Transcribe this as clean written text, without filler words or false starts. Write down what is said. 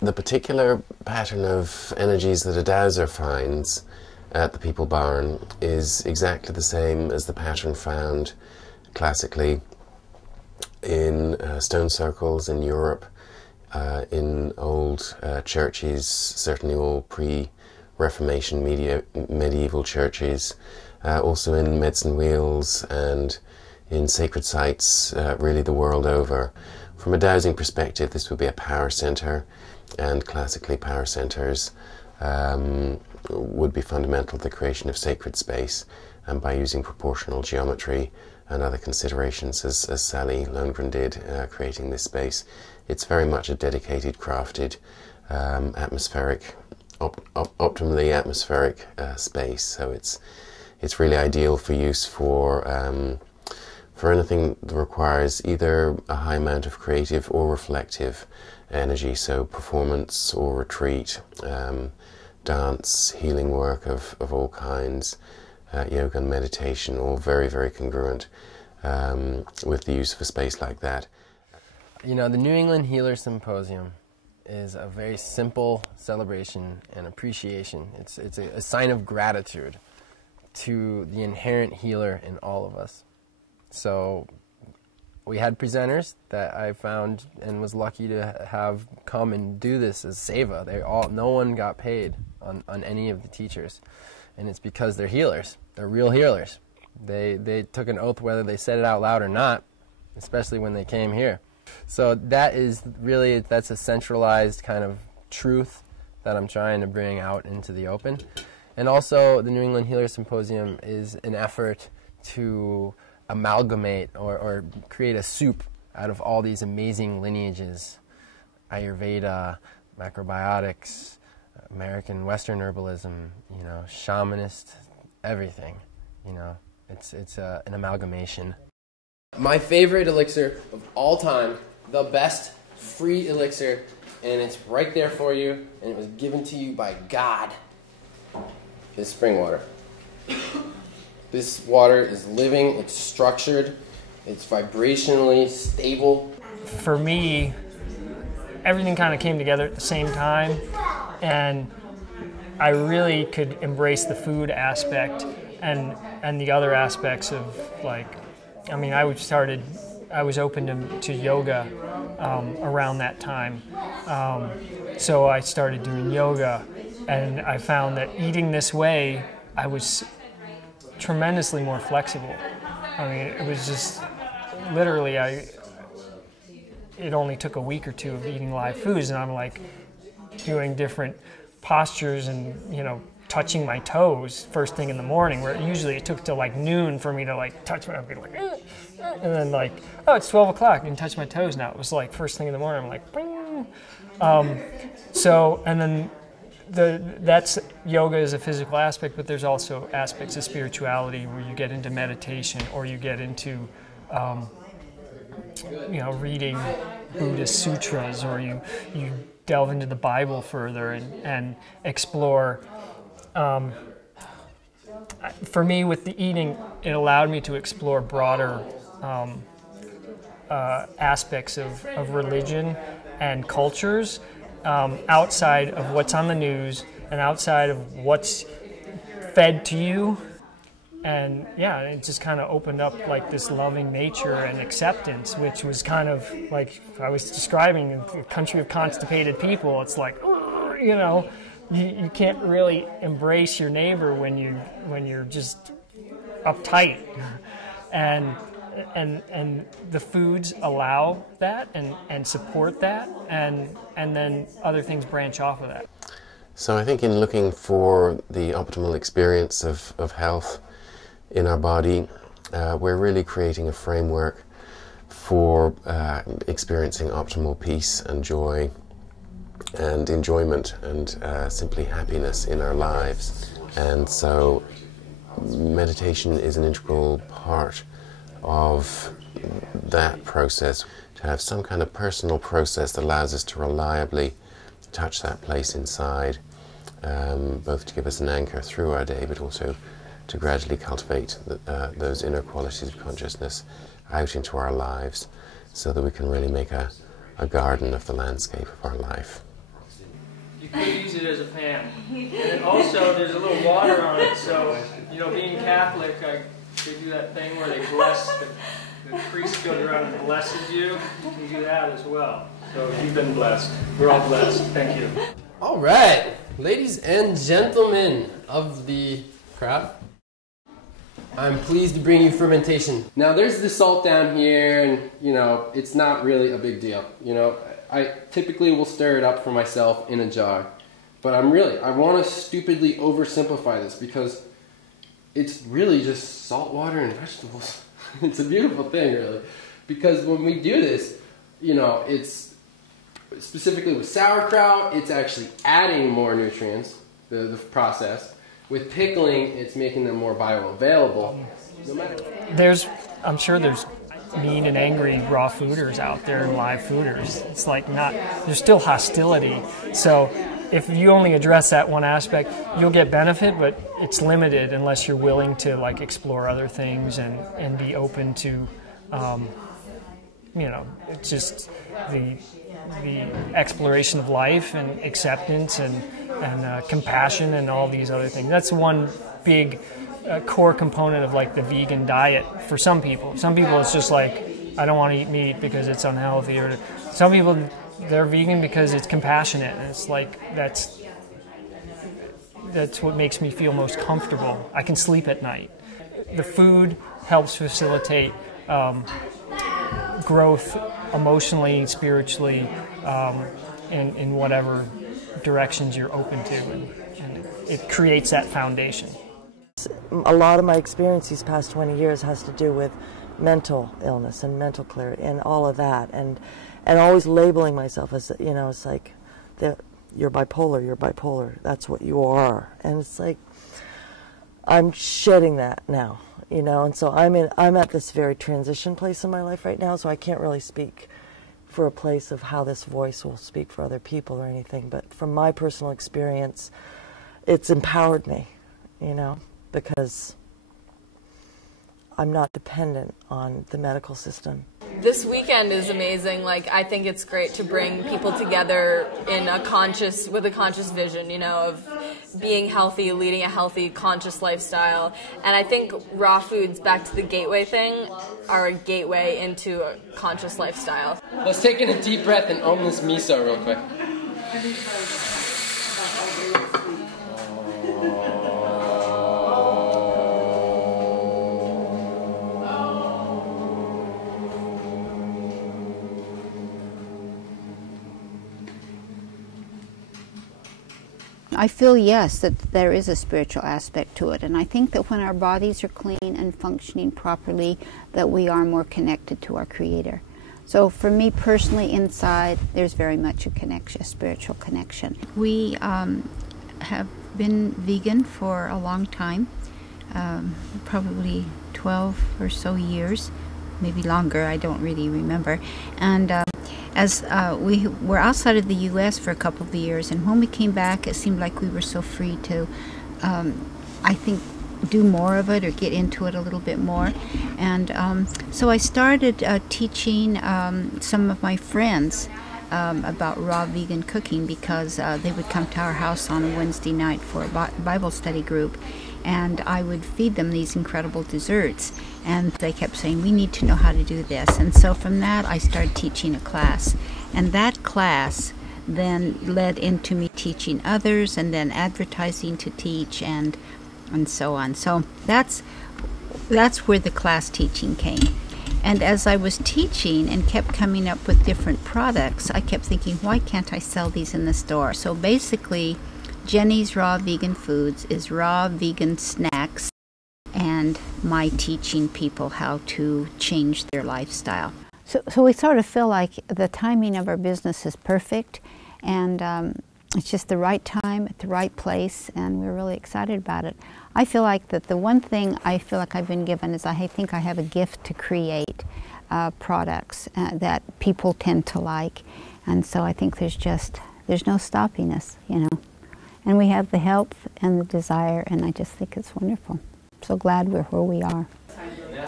The particular pattern of energies that a dowser finds at the People Barn is exactly the same as the pattern found classically in stone circles in Europe, in old churches, certainly all pre-Reformation medieval churches, also in medicine wheels and in sacred sites really the world over. From a dowsing perspective, this would be a power center, and classically power centers would be fundamental to the creation of sacred space, and by using proportional geometry and other considerations, as Sally Lundgren did, creating this space. It's very much a dedicated, crafted, atmospheric, optimally atmospheric space. So it's really ideal for use for anything that requires either a high amount of creative or reflective energy, so performance or retreat, dance, healing work of all kinds, yoga and meditation, all very, very congruent with the use of a space like that. You know, the New England Healer Symposium is a very simple celebration and appreciation. It's a sign of gratitude to the inherent healer in all of us. So we had presenters that I found and was lucky to have come and do this as seva. No one got paid on any of the teachers, and it's because they're healers. They're real healers. They took an oath whether they said it out loud or not, especially when they came here. So that's a centralized kind of truth that I'm trying to bring out into the open. And also the New England Healer Symposium is an effort to amalgamate or create a soup out of all these amazing lineages: Ayurveda, macrobiotics, American Western herbalism, you know, shamanist, everything. You know, it's an amalgamation. My favorite elixir of all time, the best free elixir, and it's right there for you, and it was given to you by God, is spring water. This water is living, it's structured, it's vibrationally stable. For me, everything kind of came together at the same time, and I really could embrace the food aspect and the other aspects of, like, I mean, I was open to yoga around that time. So I started doing yoga, and I found that eating this way, I was tremendously more flexible. I mean, it was just literally, it only took a week or two of eating live foods, and I'm like doing different postures and, you know, touching my toes first thing in the morning, where usually it took till like noon for me to like touch my, I'd be like, and then like, oh, it's 12 o'clock, I can touch my toes now. It was like first thing in the morning, I'm like, bing. So, and then that's yoga is a physical aspect, but there's also aspects of spirituality where you get into meditation, or you get into, you know, reading Buddhist sutras, or you delve into the Bible further and explore. For me, with the eating, it allowed me to explore broader aspects of religion and cultures, outside of what's on the news and outside of what's fed to you. And yeah, it just kind of opened up like this loving nature and acceptance, which was kind of like I was describing, a country of constipated people. It's like, you know, you can't really embrace your neighbor when you're just uptight. And the foods allow that and support that, and then other things branch off of that. So I think in looking for the optimal experience of health in our body, we're really creating a framework for experiencing optimal peace and joy and enjoyment and simply happiness in our lives. And so meditation is an integral part of that process, to have some kind of personal process that allows us to reliably touch that place inside, both to give us an anchor through our day, but also to gradually cultivate those inner qualities of consciousness out into our lives, so that we can really make a garden of the landscape of our life. You could use it as a fan. And then also, there's a little water on it, so, you know, being Catholic, they do that thing where they bless, the priest goes around and blesses you. You can do that as well. So you've been blessed. We're all blessed. Thank you. All right, ladies and gentlemen of the crowd, I'm pleased to bring you fermentation. Now there's the salt down here, and you know, it's not really a big deal. You know, I typically will stir it up for myself in a jar, but I want to stupidly oversimplify this because it's really just salt water and vegetables. It's a beautiful thing, really, because when we do this, you know, it's specifically with sauerkraut, it's actually adding more nutrients, the process. With pickling, it's making them more bioavailable. No matter. I'm sure there's mean and angry raw fooders out there and live fooders. It's like there's still hostility. So if you only address that one aspect, you'll get benefit, but it's limited unless you're willing to like explore other things and be open to, you know, it's just the exploration of life and acceptance and compassion and all these other things. That's one big core component of like the vegan diet for some people. Some people it's just like, I don't want to eat meat because it's unhealthy. Or some people, they're vegan because it's compassionate. And it's like, that's what makes me feel most comfortable. I can sleep at night. The food helps facilitate growth emotionally, spiritually, in whatever directions you're open to, and it creates that foundation. A lot of my experience these past 20 years has to do with mental illness and mental clarity and all of that, and always labeling myself as, you know, it's like, you're bipolar, that's what you are. And it's like, I'm shedding that now, you know, and so I'm at this very transition place in my life right now, so I can't really speak for a place of how this voice will speak for other people or anything, but from my personal experience, it's empowered me, you know, because I'm not dependent on the medical system. This weekend is amazing. Like, I think it's great to bring people together with a conscious vision, you know, of being healthy, leading a healthy, conscious lifestyle. And I think raw foods, back to the gateway thing, are a gateway into a conscious lifestyle. Let's take in a deep breath and own this miso real quick. I feel, yes, that there is a spiritual aspect to it, and I think that when our bodies are clean and functioning properly, that we are more connected to our Creator. So for me personally, inside, there's very much a connection, a spiritual connection. We have been vegan for a long time, probably 12 or so years, maybe longer, I don't really remember. And as we were outside of the U.S. for a couple of years, and when we came back, it seemed like we were so free to, I think, do more of it or get into it a little bit more. And so I started teaching some of my friends about raw vegan cooking, because they would come to our house on a Wednesday night for a Bible study group, and I would feed them these incredible desserts, and they kept saying, we need to know how to do this. And so from that I started teaching a class, and that class then led into me teaching others, and then advertising to teach, and so on. So that's where the class teaching came. And as I was teaching and kept coming up with different products, I kept thinking, why can't I sell these in the store? So basically, Jenny's Raw Vegan Foods is raw vegan snacks and my teaching people how to change their lifestyle. So we sort of feel like the timing of our business is perfect, and it's just the right time at the right place, and we're really excited about it. I feel like that the one thing I feel like I've been given is I think I have a gift to create products that people tend to like, and so I think there's no stopping us, you know. And we have the health and the desire, and I just think it's wonderful. So glad we're where we are.